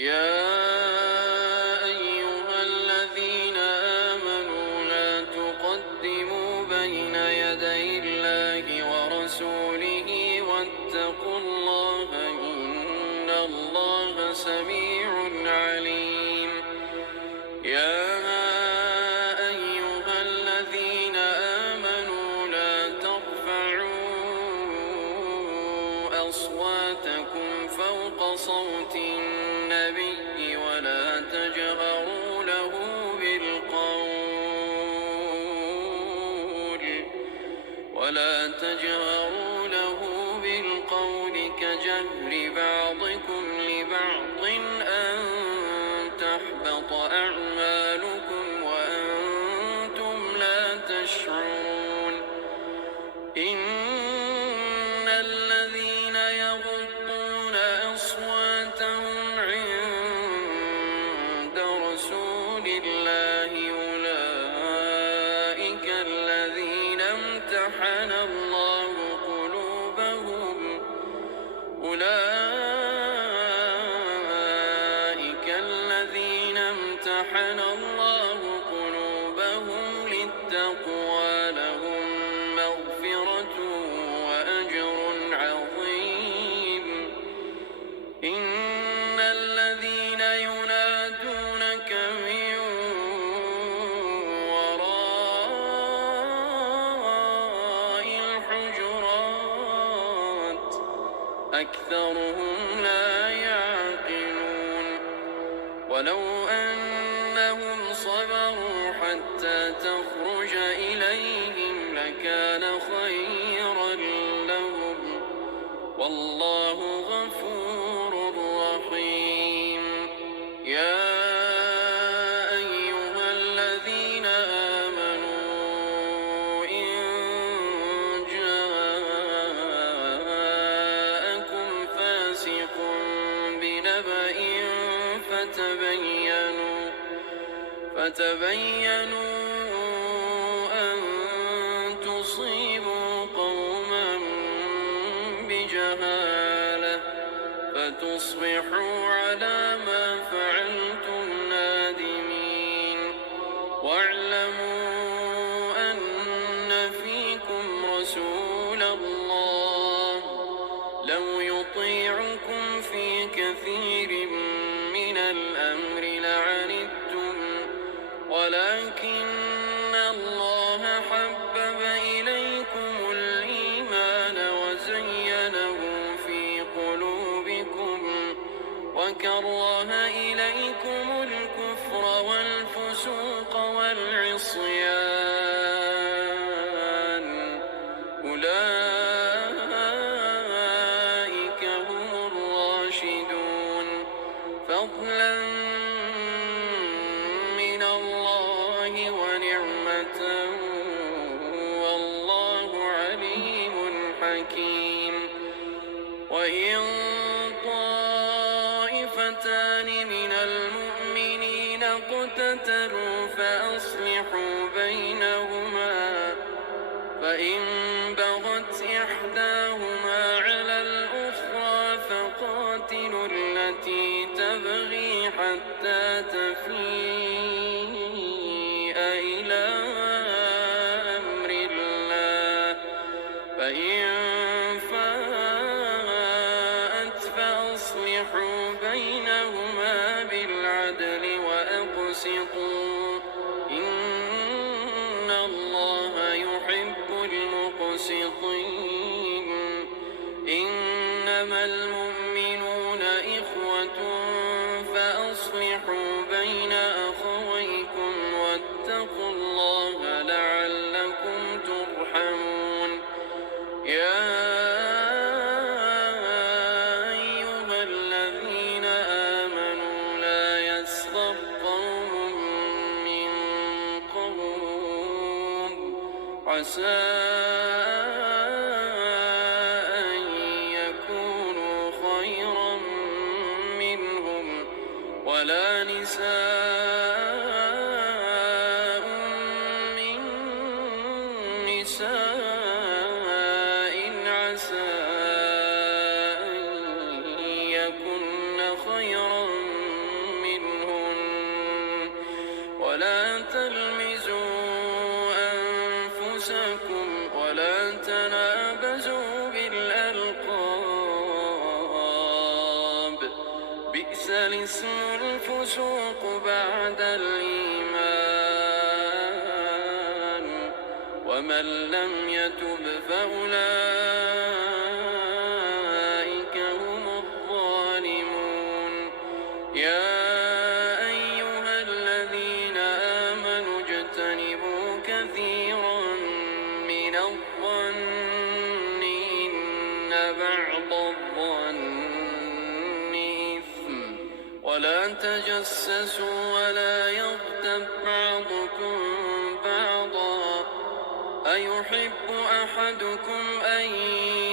يا أيها الذين آمنوا لا تقدموا بين يدي الله ورسوله واتقوا الله إن الله سميع عليم. يا أيها الذين آمنوا لا ترفعوا أصواتكم فوق صوت النبي ولا تجهروا له بالقول كجهر بعضكم لبعض أن تحبط أعمالكم وأنتم لا تشعرون. إن الذين يغضون أصواتهم عند رسول الله أولئك الذين امتحن الله قلوبهم للتقوى لهم مغفرة وأجر عظيم. إن الذين ينادونك من وراء الحجرات أكثرهم لا يعقلون. ولو أنهم صبروا حتى تخرج إليهم لكان خيرا لهم والله غفور رحيم. يا أيها الذين آمنوا إن جاءكم فاسق بنبأ فتبينوا أن تصيبوا قوما بجهالة فتصبحوا على ما فعلتم نادمين. واعلموا أن فيكم رسول الله لو يطيعكم في كثير من الأمر لعنتم ولكن الله حبب إليكم الإيمان وزينه في قلوبكم وكره إليكم الكفر والفسوق والعصيان أولئك هم الراشدون فضلا من الله ونعمة والله عليم حكيم. وإن طائفتان من المؤمنين اقتتلوا فأصلحوا بينهما فإن بغت إحداهما على الأخرى فقاتلوا التي تبغي حتى تفيء إلى أمر الله فإن فاءت فأصلحوا بينهما بالعدل وأقسطوا إن الله يحب المقسطين. إنما المؤمنون إخوة فأصلحوا بين أخويكم واتقوا الله لعلكم ترحمون. يا أيها الذين آمنوا لا يسخر قوم من قوم عسى أن يكونوا خيرا منهم ولا نساء من نساء عسى أن يكن خيرا تلمزوا أنفسكم ولا تنابزوا بالألقاب، بئس الاسم الفسوق بعد الإيمان، ومن لم يتب فأولئك هم الظالمون. يا أيها الذين آمنوا اجتنبوا كثيرا من الظن إن بعض الظن إثم، ولا تجسسوا ولا يغتب بعضكم بعضا، أيحب أحدكم أن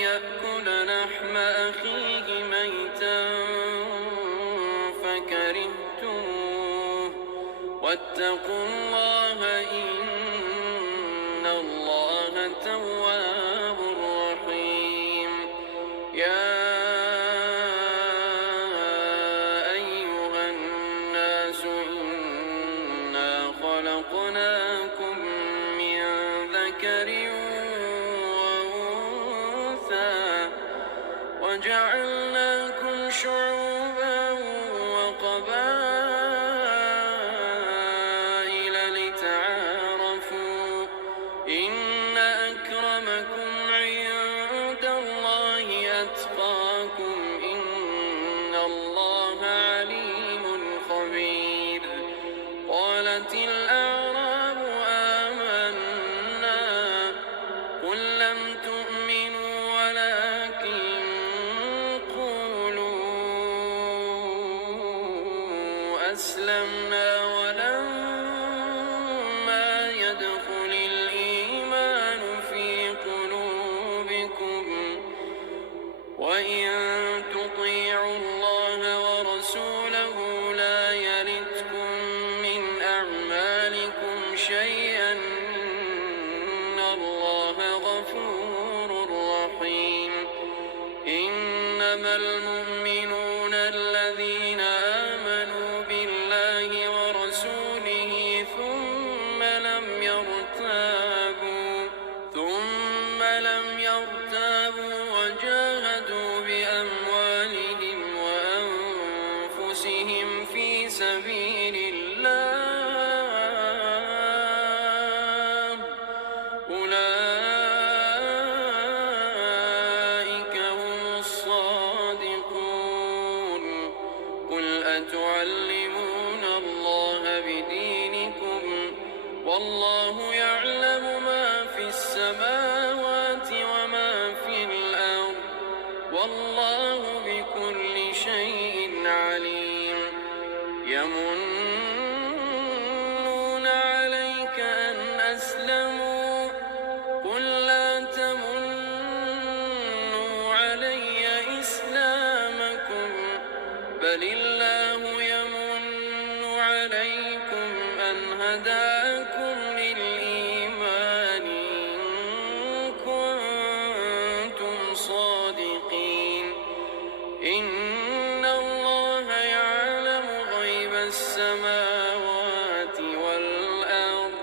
يأكل لحم أخيه ميتا فكرهتموه، واتقوا الله إن الله تواب رحيم. يا أيها الناس إنا خلقناكم من ذكر وأنثى وجعلناكم شعوبا وقبائل لتعارفوا، إن أكرمكم عند الله أتقاكم، إن الله عليم خبير. قالت الأعراب آمنا، قل لم تؤمنوا ولكن قولوا أسلمنا ولما يدخل الإيمان في قلوبكم، وإن تطيعوا الله ورسوله لا يلتكم من أعمالكم شيئا، إن الله غفور رحيم. إنما المؤمنون الذين آمنوا بالله ورسوله ثم لم يرتابوا وجاهدوا بأموالهم وأنفسهم في سبيل الله، أولئك هم الصادقون. قل أتعلمون الله بدينكم والله يعلم ما في السماوات وما في الأرض، والله بكل شيء عليم. يمنون عليك أن أسلموا، قل لا تمنوا علي إسلامكم، بل الله يمن عليكم أن هداكم للإيمان إن كنتم صادقين. إن الله يعلم غيب السماوات والأرض،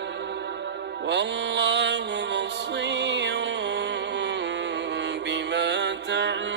والله بصير بما تعملون.